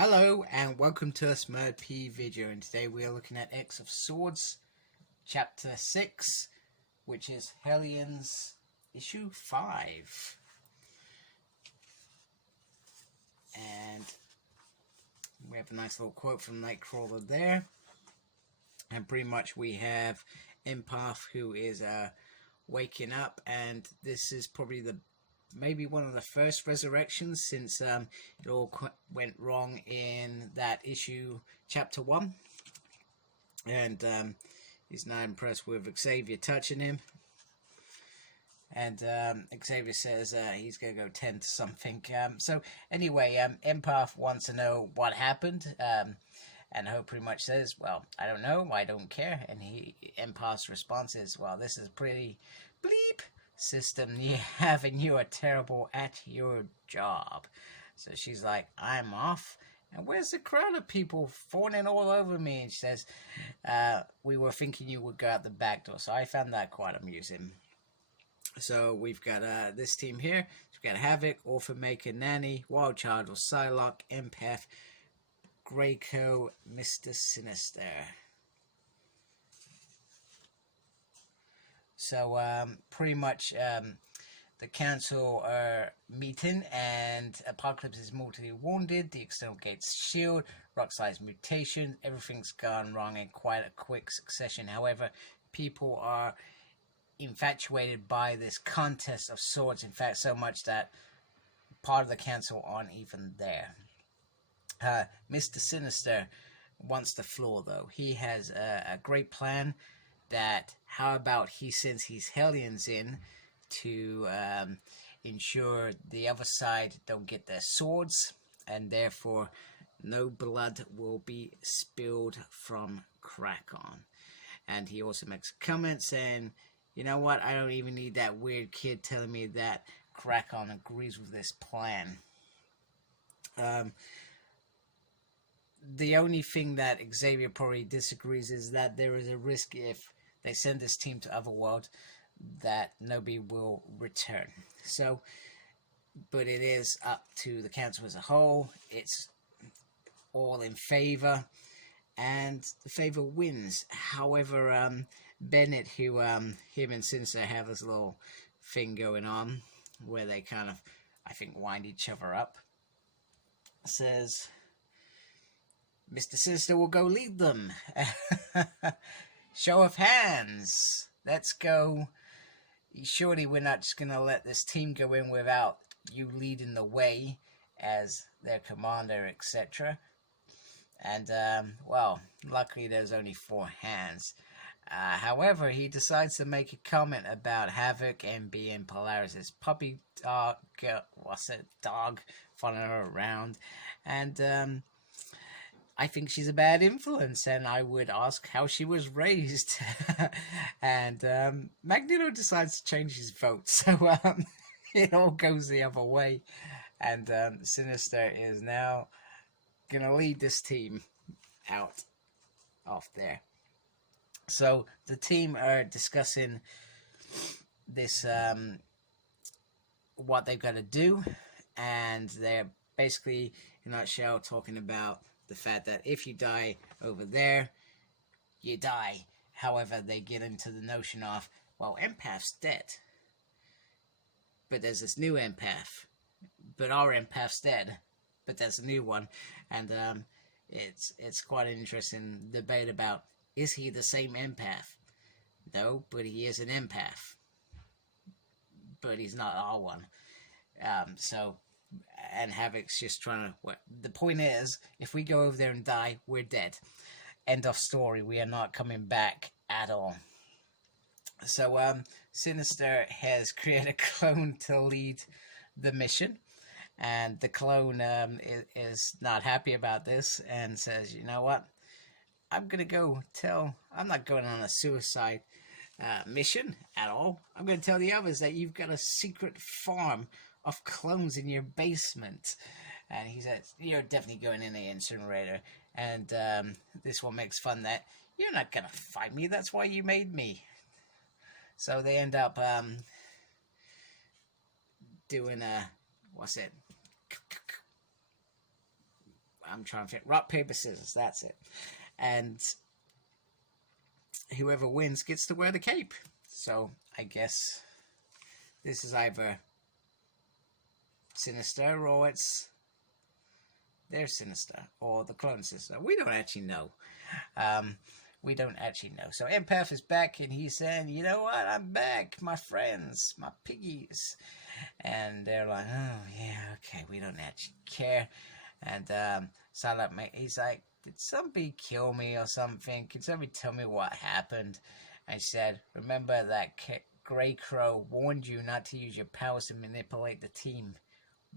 Hello and welcome to a Smurd P video, and today we are looking at X of Swords chapter 6, which is Hellions issue 5. And we have a nice little quote from Nightcrawler there. And pretty much we have Empath who is waking up, and this is probably maybe one of the first resurrections since it all went wrong in that issue chapter 1, and he's not impressed with Xavier touching him, and Xavier says he's gonna go tend to something. So anyway, Empath wants to know what happened, and Hope pretty much says, well, I don't know, I don't care, and Empath's response is, well, this is pretty bleep system you have, and you are terrible at your job. So she's like, I'm off, and where's the crowd of people fawning all over me? And she says, we were thinking you would go out the back door. So I found that quite amusing. So we've got this team here. We've got Havoc, Orphan Maker, Nanny, Wild Child or Psylocke, Empath, Greyco, Mr. Sinister. So pretty much the council are meeting, and Apocalypse is mortally wounded, the external gate's shield, Rockslide mutation, everything's gone wrong in quite a quick succession. However, people are infatuated by this contest of swords, in fact so much that part of the council aren't even there. Mr. Sinister wants the floor though. He has a great plan that how about he sends his Hellions in to ensure the other side don't get their swords, and therefore no blood will be spilled from Krakon. And he also makes a comment saying, you know what, I don't even need that weird kid telling me that Krakon agrees with this plan. The only thing that Xavier probably disagrees is that there is a risk if they send this team to Otherworld that nobody will return. So, but it is up to the council as a whole. It's all in favor, and the favor wins. However, Bennett, who him and Sinister have this little thing going on where they kind of, I think, wind each other up, says Mr. Sinister will go lead them. Show of hands. Let's go. Surely we're not just going to let this team go in without you leading the way as their commander, etc. And, well, luckily there's only 4 hands. However, he decides to make a comment about Havoc and being Polaris' puppy dog, dog following her around. And, I think she's a bad influence, and I would ask how she was raised. And Magneto decides to change his vote, so it all goes the other way. And Sinister is now going to lead this team out off there. So the team are discussing this, what they've got to do, and they're basically, in a nutshell, talking about the fact that if you die over there, you die. However, they get into the notion of, well, Empath's dead, but there's this new Empath, but our Empath's dead, but there's a new one. And it's quite an interesting debate about, is he the same Empath? No, but he is an Empath, but he's not our one. And Havoc's just trying to... The point is, if we go over there and die, we're dead. End of story. We are not coming back at all. So, Sinister has created a clone to lead the mission. And the clone is not happy about this and says, you know what? I'm going to go tell... I'm not going on a suicide mission at all. I'm going to tell the others that you've got a secret farm of clones in your basement. And he says, you're definitely going in the incinerator. And this one makes fun that you're not gonna fight me, that's why you made me. So they end up doing a, what's it, I'm trying to think. Rock, paper, scissors. That's it. And whoever wins gets to wear the cape. So I guess this is either Sinister or it's their Sinister or the clone sister. We don't actually know. We don't actually know. So Empath is back and he's saying, you know what? I'm back. My friends, my piggies. And they're like, oh, yeah, okay. We don't actually care. And Psylocke, he's like, did somebody kill me or something? Can somebody tell me what happened? And she said, remember that Grey Crow warned you not to use your powers to manipulate the team.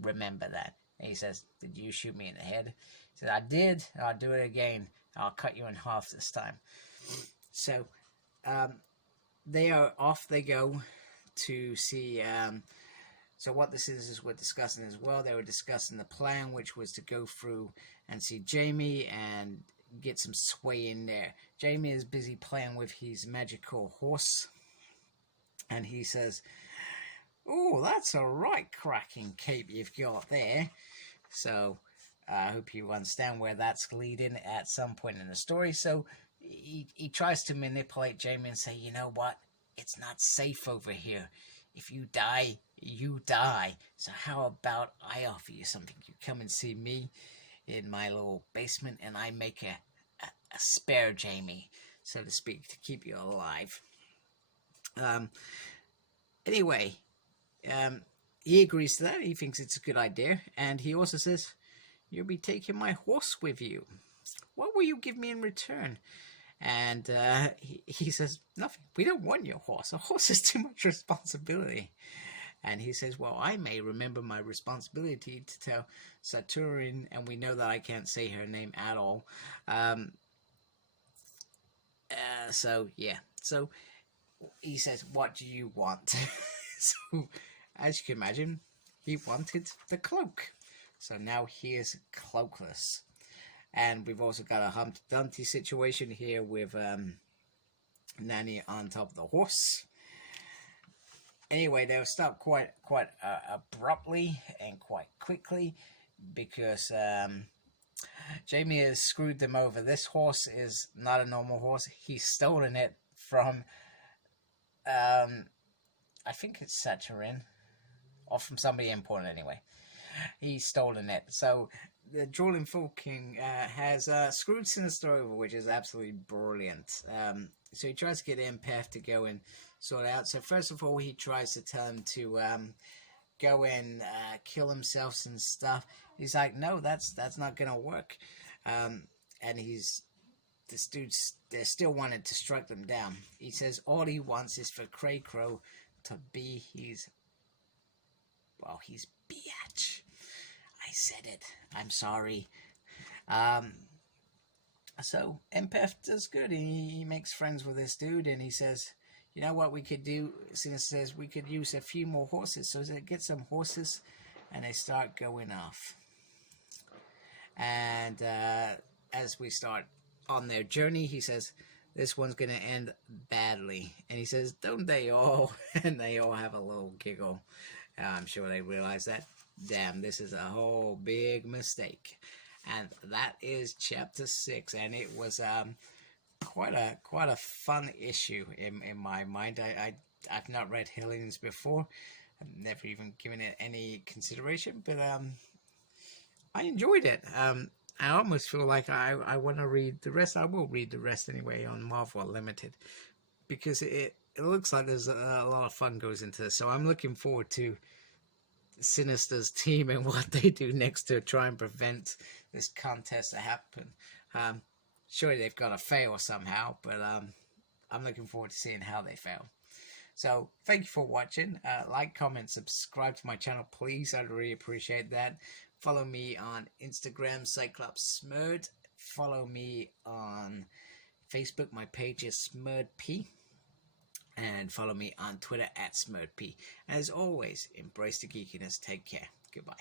Remember that. And he says, did you shoot me in the head? He said, I did. I'll do it again. I'll cut you in half this time. So they are off. They go to see. So what the citizens were discussing as well, they were discussing the plan, which was to go through and see Jamie and get some sway in there. Jamie is busy playing with his magical horse. And he says, oh, that's a right cracking cape you've got there. So I hope you understand where that's leading at some point in the story. So he tries to manipulate Jamie and say, you know what? It's not safe over here. If you die, you die. So how about I offer you something? You come and see me in my little basement and I make a spare Jamie, so to speak, to keep you alive. Anyway, he agrees to that. He thinks it's a good idea. And he also says, you'll be taking my horse with you. What will you give me in return? And he says, nothing. We don't want your horse. A horse is too much responsibility. And he says, well, I may remember my responsibility to tell Saturn, and we know that I can't say her name at all. So, yeah. So, he says, what do you want? So, as you can imagine, he wanted the cloak. So now he is cloakless. And we've also got a Humpty Dumpty situation here with Nanny on top of the horse. Anyway, they'll stop quite abruptly and quite quickly because Jamie has screwed them over. This horse is not a normal horse. He's stolen it from, I think it's Saturn, or from somebody important anyway. He's stolen it. So the Drooling Fool King has screwed Sinister over, which is absolutely brilliant. So he tries to get Empath to go and sort out. So first of all, he tries to tell him to go and kill himself and stuff. He's like, no, that's not gonna work. And this dude's, they're still wanting to strike them down. He says all he wants is for Grey Crow to be his biatch. I said it. I'm sorry. So Empath does good. He makes friends with this dude, and he says, you know what we could do? Sinister says we could use a few more horses. So they get some horses, and they start going off. And as we start on their journey, he says, this one's going to end badly. And he says, don't they all? And they all have a little giggle. I'm sure they realize that. Damn, this is a whole big mistake. And that is chapter 6, and it was quite a fun issue in my mind. I've not read Hellions before. I've never even given it any consideration, but I enjoyed it. I almost feel like I want to read the rest. I will read the rest anyway on Marvel Unlimited, because it looks like there's a lot of fun goes into this. So I'm looking forward to Sinister's team and what they do next to try and prevent this contest to happen. Surely they've got to fail somehow, but I'm looking forward to seeing how they fail. So thank you for watching. Like, comment, subscribe to my channel, please. I'd really appreciate that. Follow me on Instagram, Cyclops Smurd. Follow me on Facebook. My page is SmurdP. And follow me on Twitter @SmurdP. As always, embrace the geekiness. Take care. Goodbye.